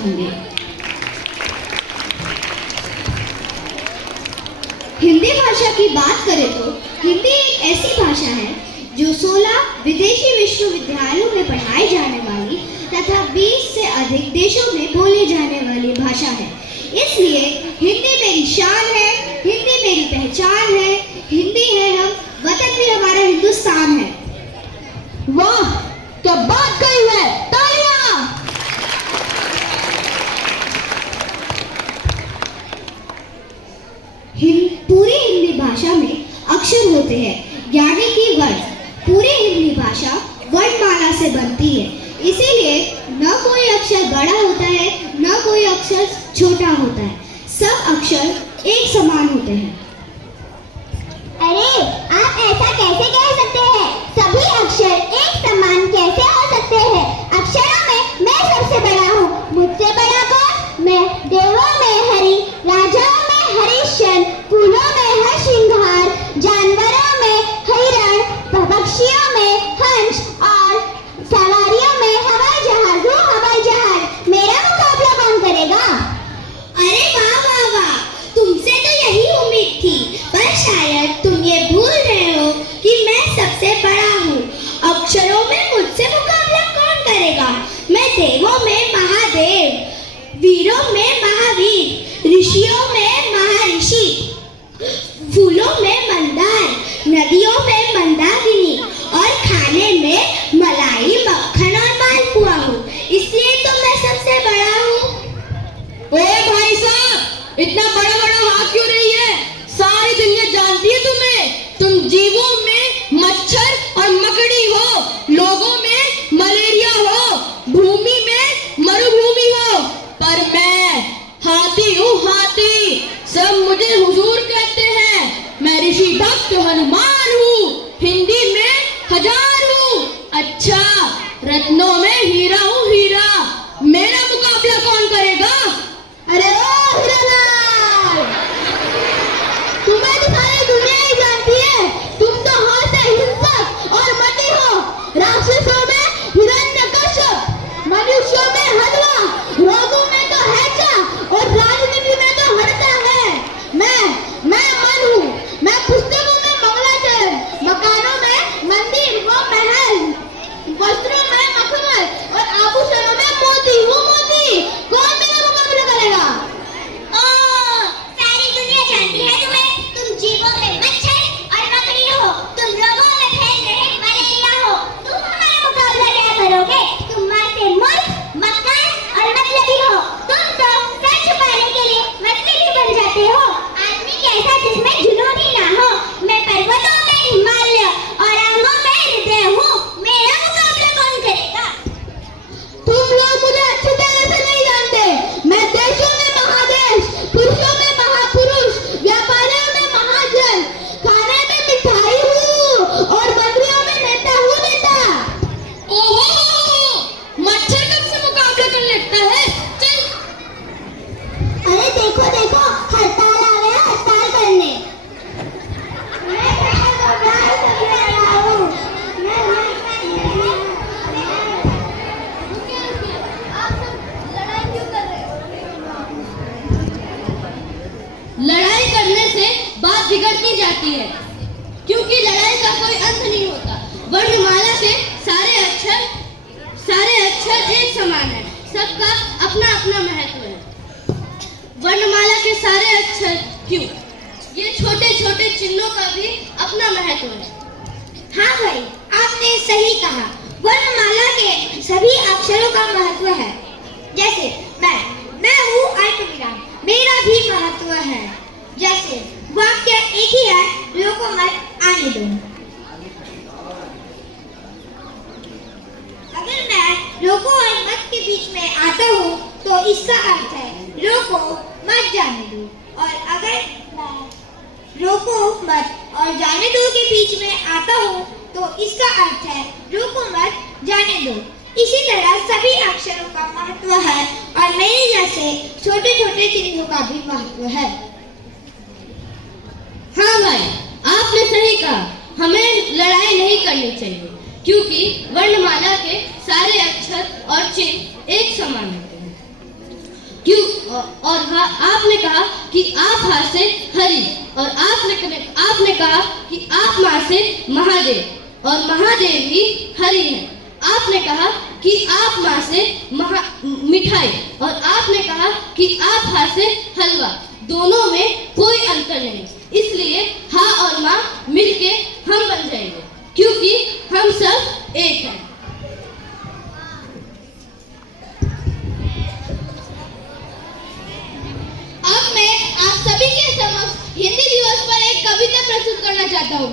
होंगे। हिंदी भाषा की बात करें तो हिंदी एक ऐसी भाषा है जो 16 विदेशी विश्वविद्यालयों में पढ़ाई जाने वाली तथा 20 से अधिक देशों में बोली जाने वाली भाषा है। इसलिए हिंदी मेरी शान है, हिंदी मेरी पहचान है, हिंदी है हम, वतन भी हमारा हिंदुस्तान है। वाह, क्या बात कही है, तालियां। पूरी हिंदी भाषा में अक्षर होते हैं, यानी कि वर्ण। पूरी हिंदी भाषा वर्णमाला से बनती है, इसीलिए न कोई अक्षर बड़ा होता है न कोई अक्षर छोटा होता है, सब अक्षर एक समान होते हैं। अरे, आप ऐसा कैसे कह सकते हैं? सभी अक्षर एक समान कैसे हो सकते हैं? अक्षरों में मैं सबसे बड़ा हूँ। मुझसे बड़ा कौन? मैं देवों में हरि, राजाओं में हरिश्चंद्र, फूलों में हर श्रृंगार, जानवरों में हिरण, पक्षियों में हंस और सवारियों में हवाई जहाज हूँ, हवाई जहाज। मेरा मुकाबला कौन करेगा? अरे वाह वाह वाह, तुमसे तो यही उम्मीद थी, पर शायद तुम ये भूल रहे हो कि मैं सबसे बड़ा हूँ। अक्षरों में मुझसे मुकाबला कौन करेगा? मैं देवों में महादेव, वीरों में महावीर, ऋषियों में महर्षि, फूलों में मंदार, नदियों में मंदाकिनी और खाने में मलाई, मक्खन और मालपुआ हूँ, इसलिए तो मैं सबसे बड़ा हूँ। ओए भाई साहब, इतना बड़ा बड़ा हाथ क्यों रही है? सारी दुनिया जानती है तुम्हें। तुम जीवों में मच्छर और मकड़ी हो, लोगों में मलेरिया हो, भूमि में मरुभूमि हो, पर मैं हाथी हूँ, हाथी। सब मुझे हुजूर कहते हैं। मैं ऋषि भक्त हनुमान हूँ, हिंदी में हजार हूँ। अच्छा, रत्नों में हीरा हूँ, हीरा। मेरा मुकाबला कौन करेगा? अरे ओ हीरालाल, तुम्हें तो सारी दुनिया ही जानती है। तुम तो हाथ से हिंसक और मती हो। राक्षसों में हिरण्यकश्यप, मनुष्यों में हलवा, रोगों में तो हैजा और राजनीति में तो हड़ता है। मैं मन हूँ। मैं पुस्तकों में मंगलाचरण, मकानों में मंदिर व महल, वस्त्रों में मखमल और आभूषणों में मोती हूँ, मोती। कौन मेरा मुकाबला करेगा? सारी दुनिया जानती है तुम्हें। तुम जीवों में मच्छर और मकड़ी हो, तुम रोगों में फैल रहे मलेरिया हो। तुम हमारा मुकाबला क्या करोगे? तुम मारते मुल्क, मकान और मतलबी हो। तुम तो सर छुपाने के लिए मतलबी बन जाते हो। आदमी कैसा जिसमें जुनून ही ना हो। मैं पर्वतों में हिमालय और अंगों में हृदय हूँ। मेरा मुकाबला कौन करेगा? तुम लोग मुझे अच्छी तरह से नहीं जानते। मैं देशों में महादेश, पुरुषों में महापुरुष, व्यापारियों में महाजन, खाने में मिठाई हूँ और मंत्रियों में नेता हूँ, नेता। ओहो, मच्छर कब से मुकाबला कर लेता है? चल। अरे देखो देखो, हड़ताल आ गया, हड़ताल करने। मैं हड़ताल करने आया हूँ। लड़ाई करने से बात बिगड़ती जाती है, क्योंकि लड़ाई का कोई अंत नहीं होता। वर्णमाला के सारे अक्षर एक समान है, सबका अपना अपना महत्व है। वर्णमाला के सारे अक्षर क्यों, ये छोटे छोटे चिन्हों का भी अपना महत्व है। हाँ भाई, आपने सही कहा। वर्णमाला के सभी अक्षरों का महत्व है। जैसे मैं हूँ अल्पविराम, मेरा भी महत्व है। जैसे वाक्य एक ही है, लोगों मत आने दो। अगर मैं लोगों और मत के बीच में आता हूँ तो इसका अर्थ है रोको मत जाने दो, और अगर मैं रोको मत और जाने दो के बीच में आता हूँ तो इसका अर्थ है रोको मत जाने दो। इसी तरह सभी अक्षरों का महत्व है और मेरे जैसे छोटे छोटे चिन्हों का भी महत्व है। हाँ भाई, आपने सही कहा। हमें लड़ाई नहीं करनी चाहिए, क्योंकि वर्णमाला के सारे अक्षर और चिन्ह एक समान होते हैं। क्यों और हाँ आपने कहा कि आप हाथ से हरि और आपने कहा कि आप माँ से महादेव और महादेव ही हरि हैं। आपने कहा कि आप माँ से मिठाई और आपने कहा कि आप हाथ से हलवा, दोनों में कोई अंतर नहीं। इसलिए हाँ और माँ मिलके हम बन जाएंगे क्योंकि हम सब एक हैं। अब मैं आप सभी के समक्ष हिंदी दिवस पर एक कविता प्रस्तुत करना चाहता हूँ।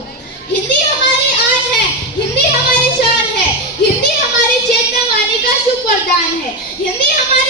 हिंदी हमारी आन है, हिंदी हमारी शान है, हिंदी हमारी चेतना वाणी का शुभ वरदान है, हिंदी हमारी